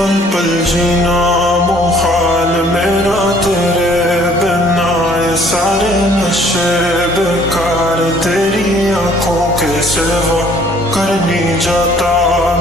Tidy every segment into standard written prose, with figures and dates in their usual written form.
पल पल जीना मुहाल मेरा तेरे बिना, ये सारे नशे बेकार तेरी आंखों के सिवा करनी जाता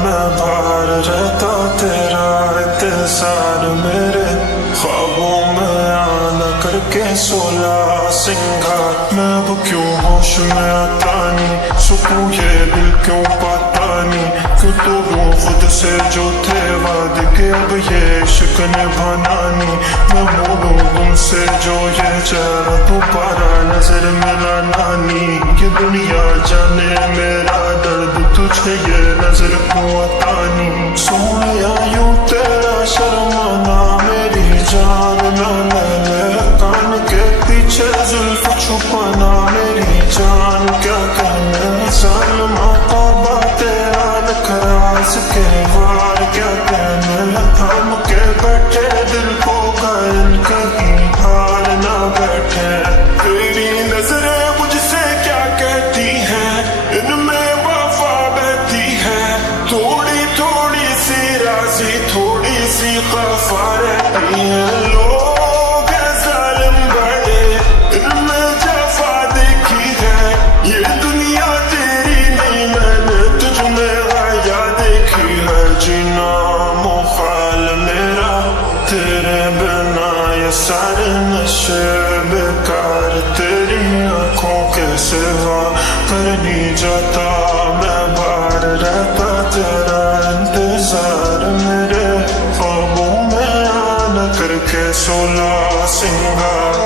मैं बाहर रहता तेरा इंतजार मेरे ख्वाबों में आना करके 16 सिंगार। मैं अब क्यों होश में आता नहीं, सुकून ये दिल क्यों पाता नहीं, क्यों तोड़ूं खुद से जो थे वादे के अब ये इश्क निभाना नहीं। मैं मोड़ूं तुमसे जो ये चेहरा दोबारा नजर मिलाना नहीं, ये दुनिया जाने मेरा दर्द तुझे ये नजर क्यों आता नहीं। सोया यूं तेरा शर्माना मेरी जान ना ले, कान के पीछे जुल्फ छुपाना मेरी जान क्या कहने। जालिमा तौबा तेरा नखराज के वार क्या कहने, थाम के बैठे दिल को घायल कहीं हार ना बैठे। तेरी नजरें मुझसे क्या कहती हैं, इनमें वफा बहती है, थोड़ी थोड़ी सी राज़ी थोड़ी सी खफा रहती है। लोग हैं जालिम बड़े, इनमें जफा देखी है, ये दुनिया तेरी नहीं मैंने तुझ में आया देखी है। जीना मुहाल मेरा तेरे बिना, ये सारे नशे बेकार तेरी आंखों के सिवा करनी जाता मैं बाहर रहता तेरा इंतजार मेरे ख्वाबों में आना करके 16 सिंगार।